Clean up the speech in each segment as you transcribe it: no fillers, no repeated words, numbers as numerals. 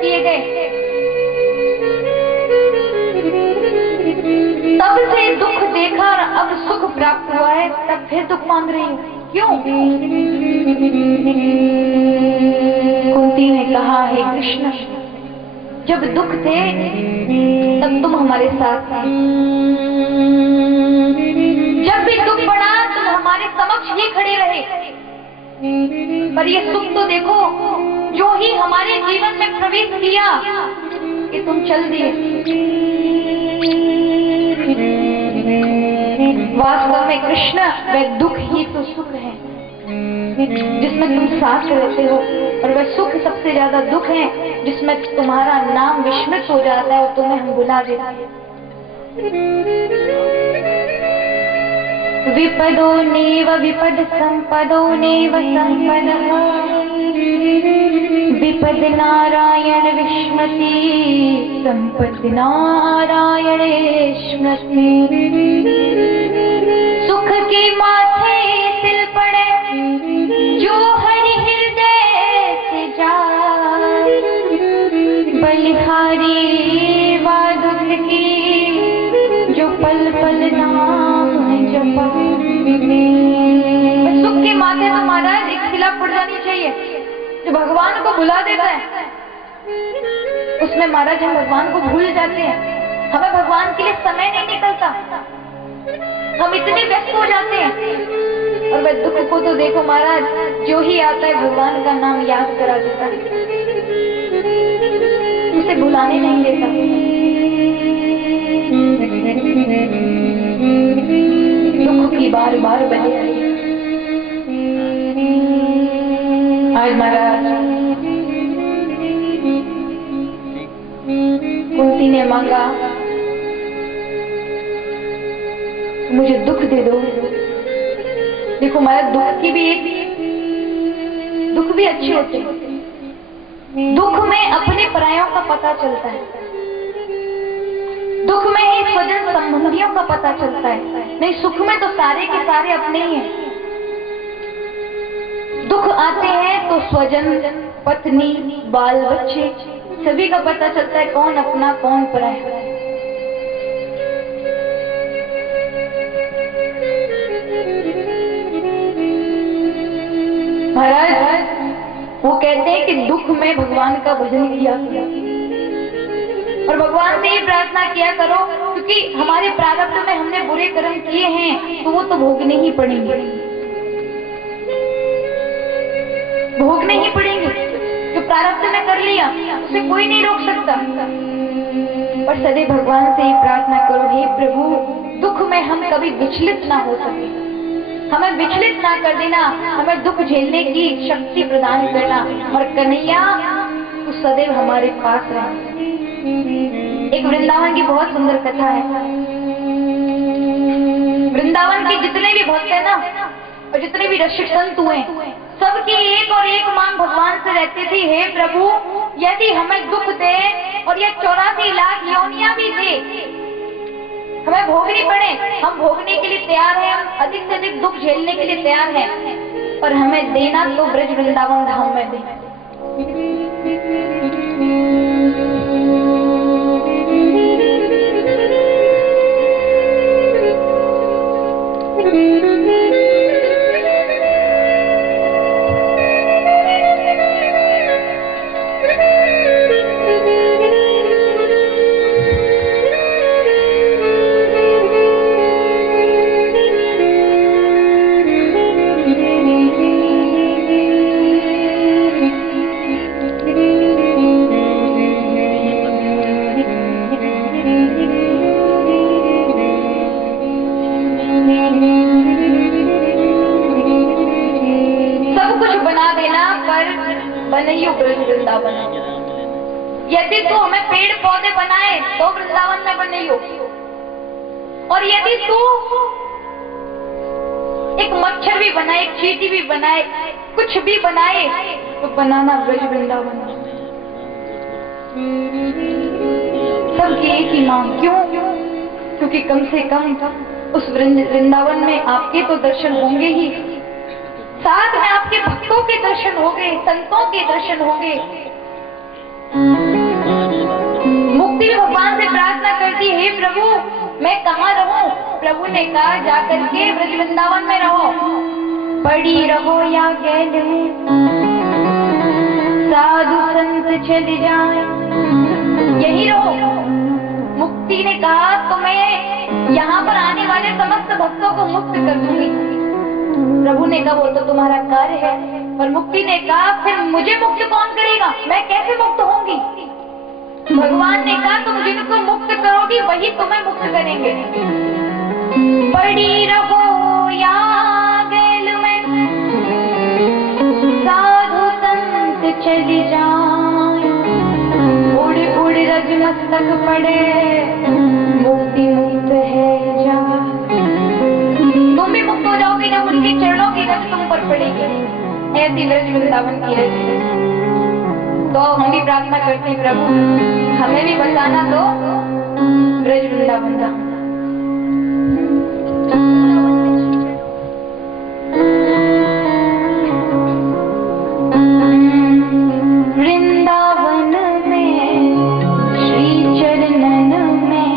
किए गए, तब से दुख देखा और अब सुख प्राप्त हुआ है, तब फिर दुख मांग रही हूँ, क्यों? कुंती ने कहा, हे कृष्ण, जब दुख थे तब तुम हमारे साथ थे, जब भी दुख पड़ा तुम हमारे समक्ष ही खड़े रहे, पर ये सुख तो देखो, जो ही हमारे जीवन में प्रवेश किया कि तुम चल दिए। वास्तव में कृष्ण, वह दुख ही तो सुख है जिसमें तुम साथ रहते हो, और वह सुख सबसे ज्यादा दुख है जिसमें तुम्हारा नाम विस्मृत हो जाता है और तुम्हें हम भुला देते हैं। विपदो नेव विपद संपदो नेव संपदः, विपद नारायण विस्मृति संपत्ति नारायणे स्मृति। सुख के माथे तिल पड़े जो हरि हृदय से जाए, बलिहारी वा दुख की जो पल पल नाम जपाए। सुख के माथे तो महाराज एक खिलाफ पड़ जानी चाहिए, जो भगवान को भुला देता है उसमें महाराज हम भगवान को भूल जाते हैं, हमें भगवान के लिए समय नहीं निकलता, हम इतने व्यस्त हो जाते हैं। और वह दुख को तो देखो महाराज, जो ही आता है भगवान का नाम याद करा देता है, उसे भुलाने नहीं देता। दुख की बार बार बने आज महाराज कुंती ने मांगा, मुझे दुख दे दो। देखो महाराज, दुख भी अच्छे होते हैं। दुख में अपने परायों का पता चलता है, दुख में ही स्वजन संबंधियों का पता चलता है, नहीं सुख में तो सारे के सारे अपने ही हैं। दुख आते हैं तो स्वजन, पत्नी, बाल बच्चे सभी का पता चलता है, कौन अपना कौन पराया। महाराज वो कहते हैं कि दुख में भगवान का भजन किया और भगवान से ही प्रार्थना किया करो, क्योंकि हमारे प्रारब्ध में हमने बुरे कर्म किए हैं तो वो तो भोगने ही पड़ेंगे, भोगने ही पड़ेंगे। जो प्रारब्ध में कर लिया उसे कोई नहीं रोक सकता। पर सदैव भगवान से ही प्रार्थना करो, हे प्रभु, दुख में हम कभी विचलित ना हो सके, हमें विचलित ना कर देना, हमें दुख झेलने की शक्ति प्रदान करना, और कन्हैया तू सदैव हमारे पास रहे। एक वृंदावन की बहुत सुंदर कथा है। वृंदावन के जितने भी भक्त हैं ना, और जितने भी रसिक संत हुए, सबकी एक और एक मांग भगवान से रहती थी, हे प्रभु, यदि हमें दुख दे और ये 84 लाख योनियां भी दे, हमें भोगनी पड़े, हम भोगने के लिए तैयार हैं, हम अधिक से अधिक दुख झेलने के लिए तैयार हैं, पर हमें देना तो ब्रज वृंदावन धाम में दे। यदि तू हमें पेड़ पौधे बनाए तो वृंदावन में बने हो, और यदि तू एक मच्छर भी बनाए, एक चींटी भी बनाए, कुछ भी बनाए तो बनाना ब्रज वृंदावन में। सबकी एक ही मांग, क्यों? क्योंकि कम से कम उस वृंदावन में आपके तो दर्शन होंगे ही, साथ में आपके भक्तों के दर्शन होंगे, संतों के दर्शन होंगे। हे प्रभु मैं कहाँ रहूं? प्रभु ने कहा जाकर के ब्रज वृंदावन में रहो, पड़ी रहो या गैल में, साधु संत चले जाए, यही रहो। मुक्ति ने कहा तो मैं यहाँ पर आने वाले समस्त भक्तों को मुक्त कर दूंगी। प्रभु ने कहा वो तो तुम्हारा कार्य है, और मुक्ति ने कहा फिर मुझे मुक्त कौन करेगा, मैं कैसे मुक्त होंगी? भगवान ने कहा तुम जिनको मुक्त करोगी वही तुम्हें मुक्त करेंगे। पड़ी रहो या गैल में, साधु संत चली जाए, उड़ उड़ रज मस्तक पड़े, मुक्ति मुक्त है जा। तुम भी मुक्त हो जाओगे जब उनके चरणों की रज तुम पर पड़ेगी। ऐसी ब्रज वृंदावन की रज। तो हम भी प्रार्थना करते हैं प्रभु हमें भी बचाना दो ब्रज वृंदावन का। वृंदावन में श्री चरणन में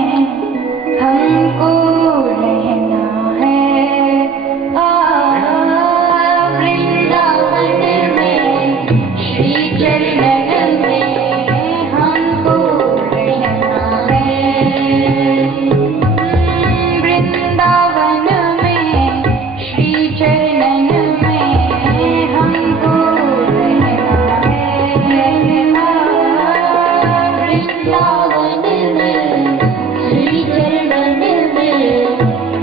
हमको रहना है। वृंदावन में श्री चरणन में हमको रहना है। वृंदावन में श्री चरणन में हमको रहना है। वृंदावन में श्री चरणन में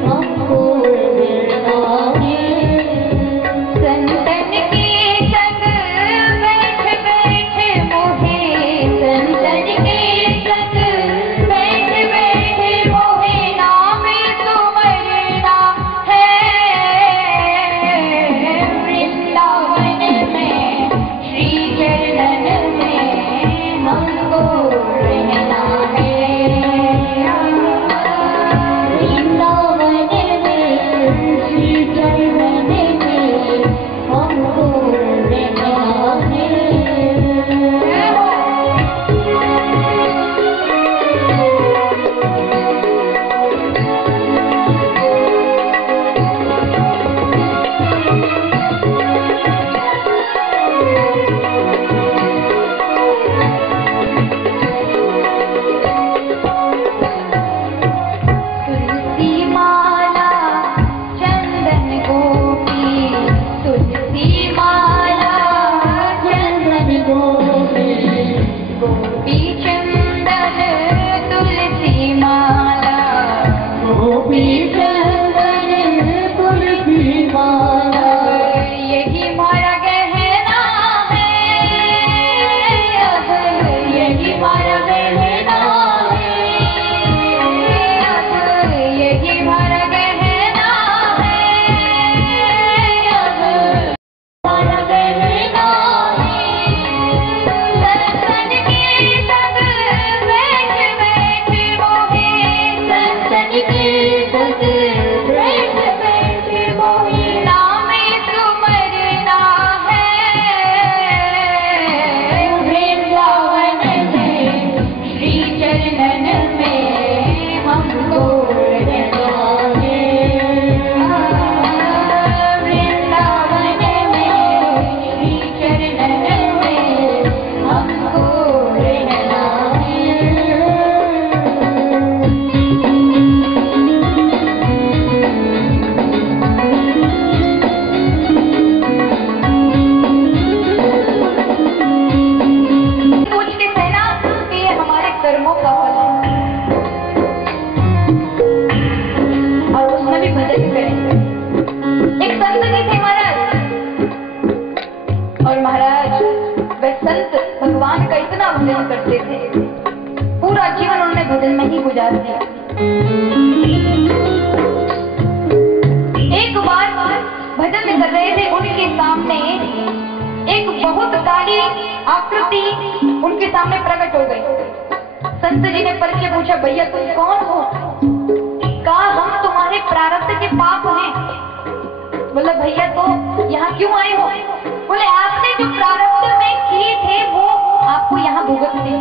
हमको रहना है। संतन के संग बैठ बैठ मोहे, संतन के संग बैठ बैठ मोहे, नाम सुमरना है। वृंदावन में श्री चरणन में हमको रहना है। वृंदावन में श्री चरणन में हमको रहना है। तुलसी माला चंदन गोपी, तुलसी माला चंदन गोपी, गोपी चंदन तुलसी माला, गोपी चंदन तुलसी माला, यही हमारा गहना है, यही हमारा गहना है, यही हमारा गहना है, हमारा गहना है। संतन के संग बैठ बैठ मोहे, संतन के संग बैठ बैठ मोहे, नाम सुमरना है। वृंदावन में श्री चरणन में हमको रहना है। वृंदावन में श्री चरणन में हमको रहना है। पूछते थे ना कि ये हमारे कर्मों का फल है, और उसमें भी भजन करें। एक संत जी थे महाराज, और महाराज वे संत भगवान का इतना भजन करते थे, पूरा जीवन उन्होंने भजन में ही गुजार दिया। एक बार भजन कर रहे थे, उनके सामने एक बहुत काली आकृति उनके सामने प्रकट हो गई। संत जी ने परिचय पूछा, भैया तुम कौन हो? कहा हम तुम्हारे प्रारब्ध के पाप हैं। बोले भैया तो यहाँ क्यों आए हो? बोले आपने जो प्रारब्ध में किए थे वो आपको यहाँ भुगतने।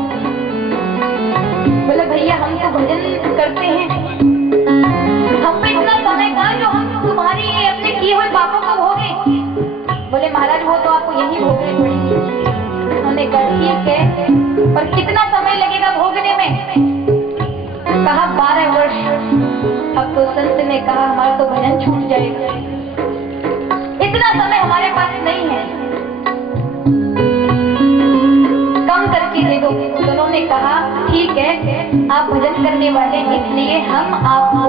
बोले भैया हम तो भजन करते हैं। हम पे इतना समय कहाँ जो हम तुम्हारी अपने किए हुए पापों को भोगे। बोले महाराज वो तो आपको यही भोगने पड़ेंगे। उन्होंने कहा ठीक है, पर कितना समय लगेगा भोगने में? कहा 12 वर्ष। अब तो संत ने कहा हमारा तो भजन छूट जाएगा, इतना समय हमारे पास नहीं है, कम करके दे दो। तो उन्होंने कहा ठीक है, आप भजन करने वाले इसलिए हम आपको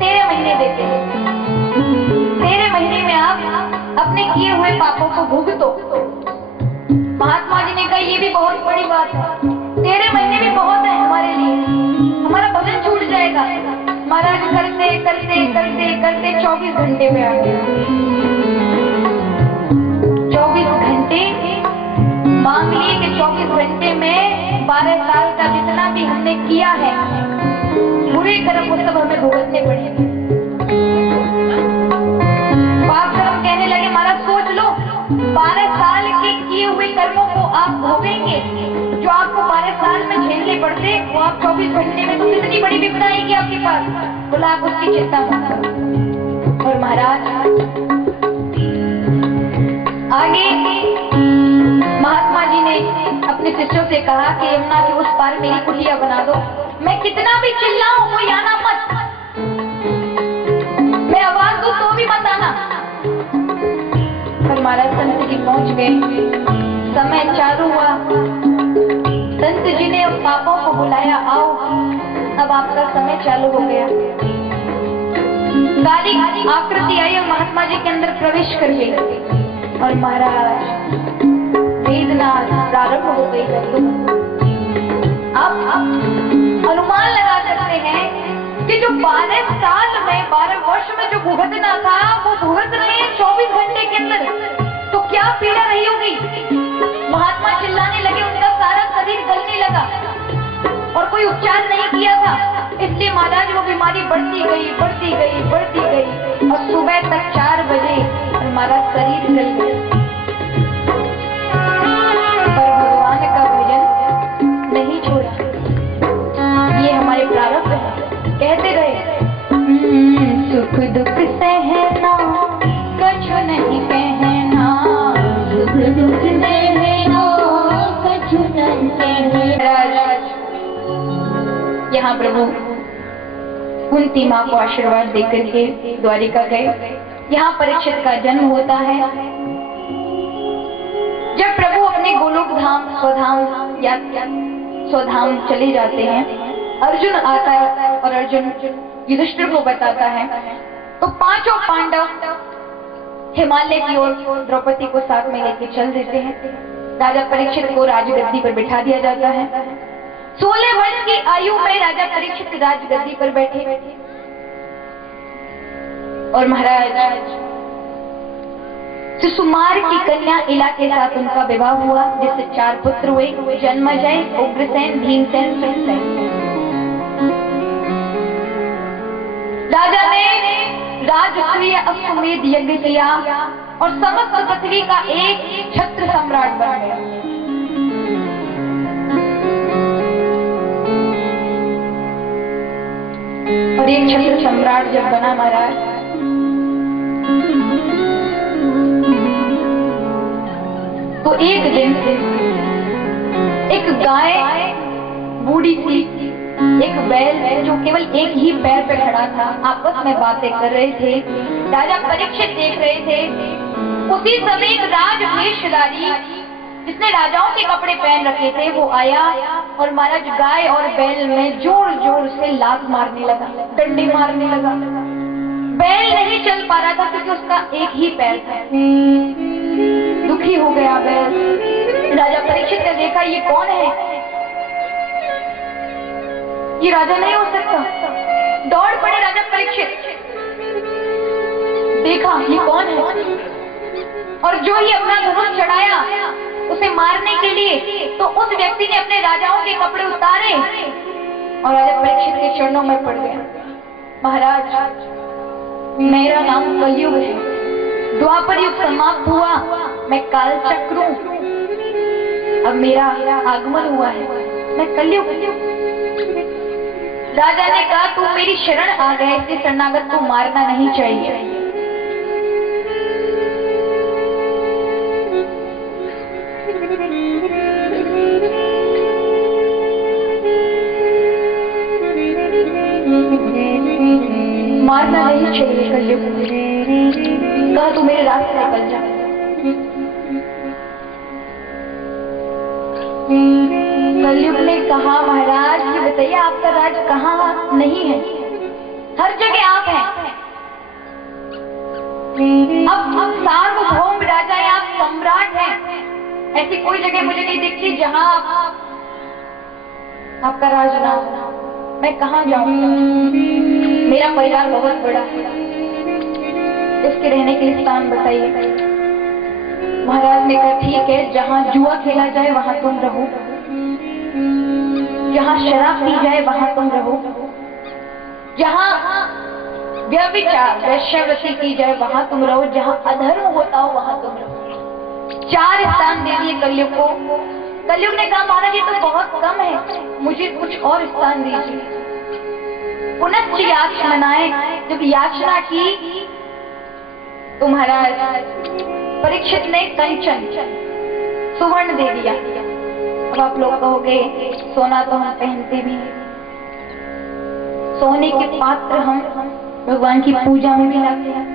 13 महीने देते हैं। 13 महीने में आप अपने किए हुए पापों को भुगतो। महात्मा जी ने कहा ये भी बहुत बड़ी बात है, 13 महीने भी बहुत है हमारे लिए, हमारा भजन छूट जाएगा। महाराज करते करते करते करते 24 घंटे में आ गया। 24 घंटे मांग लिए कि 24 घंटे में 12 साल का जितना भी हमने किया है बुरे कर्म वो सब हमें भुगतने पड़ेंगे। पाप कर्म कहने लगे महाराज सोच लो, 12 साल के किए हुए कर्मों को आप भोगेंगे, जो आपको 12 साल में झेलने पड़ते वो आप 24 घंटे में, तो कितनी बड़ी विपदा आएगी आपके पास। बोला आप उसकी चिंता मत करो। और महाराज आगे महात्मा जी ने अपने शिष्यों से कहा कि यमुना के उस पार मेरी कुटिया बना दो, मैं कितना भी चिल्लाऊं कोई आना मत, मैं आवाज दूं तो भी मत आना। पर महाराज संत जी पहुंच गए, समय चालू हुआ, संत जी ने अब पापों को बुलाया, आओ अब आपका समय चालू हो गया। काली आकृति आई और महात्मा जी के अंदर प्रवेश कर गई और महाराज वेदना प्रारंभ हो गई। अब अनुमान लगा सकते हैं कि जो 12 साल में 12 वर्ष में जो भुगतना था वो भुगत रहे हैं 24 घंटे के अंदर, तो क्या पीड़ा रही होगी। महात्मा चिल्लाने लगे, उनका सारा शरीर गलने लगा और कोई उपचार नहीं किया था, इसलिए महाराज वो बीमारी बढ़ती गई बढ़ती गई बढ़ती गई और सुबह तक 4 बजे हमारा शरीर गल गया। पर भगवान का भजन नहीं छोड़ा, ये हमारे प्रारब्ध है। कहते रहे सुख दुख सहना कछु नहीं कहना, सुख दुख सहना कछु नहीं कहना। यहाँ प्रभु कुंती माँ को आशीर्वाद देकर के द्वारिका गए। यहाँ परीक्षित का जन्म होता है। जब प्रभु अपने गोलोक धाम स्वधाम या स्वधाम चले जाते हैं, अर्जुन आता है और अर्जुन युधिष्ठिर को बताता है, तो 5 पांडव हिमालय की ओर द्रौपदी को साथ में लेके चल देते हैं। राजा परीक्षित को राजगद्दी पर बिठा दिया जाता है। 16 वर्ष की आयु में राजा परीक्षित राजगद्दी पर बैठे और महाराज सुकुमार की कन्या इला के साथ उनका विवाह हुआ, जिससे 4 पुत्र हुए, जन्मेजय, उग्रसेन, भीमसेन, सुरसेन। राजा ने राजसूय अश्वमेध यज्ञ किया और समस्त पृथ्वी का एक छत्र सम्राट बन गया। और एक छत्र सम्राट जब बना महाराज, तो एक दिन एक गाय बूढ़ी थी, एक बैल जो केवल एक ही पैर पे खड़ा था, आपस में बातें कर रहे थे। राजा परीक्षित देख रहे थे। उसी समय एक राजवेशधारी जिसने राजाओं के कपड़े पहन रखे थे वो आया और महाराज गाय और बैल में जोर जोर से लात मारने लगा, डंडे मारने लगा। बैल नहीं चल पा रहा था क्योंकि उसका एक ही पैर था। दुखी हो गया बैल। राजा परीक्षित ने देखा ये कौन है, ये राजा नहीं हो सकता। दौड़ पड़े राजा परीक्षित, देखा ये कौन है, और जो ही अपना धनुष चढ़ाया उसे मारने के लिए, तो उस व्यक्ति ने अपने राजाओं के कपड़े उतारे और राजा परीक्षित के चरणों में पड़ गया। महाराज मेरा नाम कलयुग है, द्वापर युग समाप्त हुआ, मैं काल चक्र हूं, अब मेरा आगमन हुआ है, मैं कलयुग। राजा ने कहा तू मेरी शरण आ गया, इसलिए शरणागत को मारना नहीं चाहिए। मारना नहीं चाहिए कलयुग में। कहा तू मेरे रास्ते निकल जा। कलयुग ने कहा महाराज ये बताइए आपका राज कहाँ नहीं है, हर जगह आप हैं। अब सार्वभौम राजा है, आप सम्राट हैं। ऐसी कोई जगह मुझे नहीं दिखती जहां आपका राज ना हो। मैं कहाँ जाऊंगा? मेरा परिवार बहुत बड़ा है, इसके रहने के लिए स्थान बताइए। महाराज ने कहा ठीक है, जहां जुआ खेला जाए वहां तुम रहो, जहां शराब पी जाए वहां तुम रहो, जहां व्यभिचार वैश्यवृत्ति की जाए वहां तुम रहो, जहां अधर्म होता हो वहां तुम रहो। 4 स्थान दे दिए कलयुग को। कलयुग ने कहा महाराज ये तो बहुत कम है, मुझे कुछ और स्थान दीजिए। पुनश्च याचनाएं जब याचना की तो महाराज परीक्षित ने कंचन सुवर्ण दे दिया। अब आप लोग कहोगे सोना तो हम पहनते भी हैं, सोने के पात्र हम भगवान की पूजा में भी लाते हैं,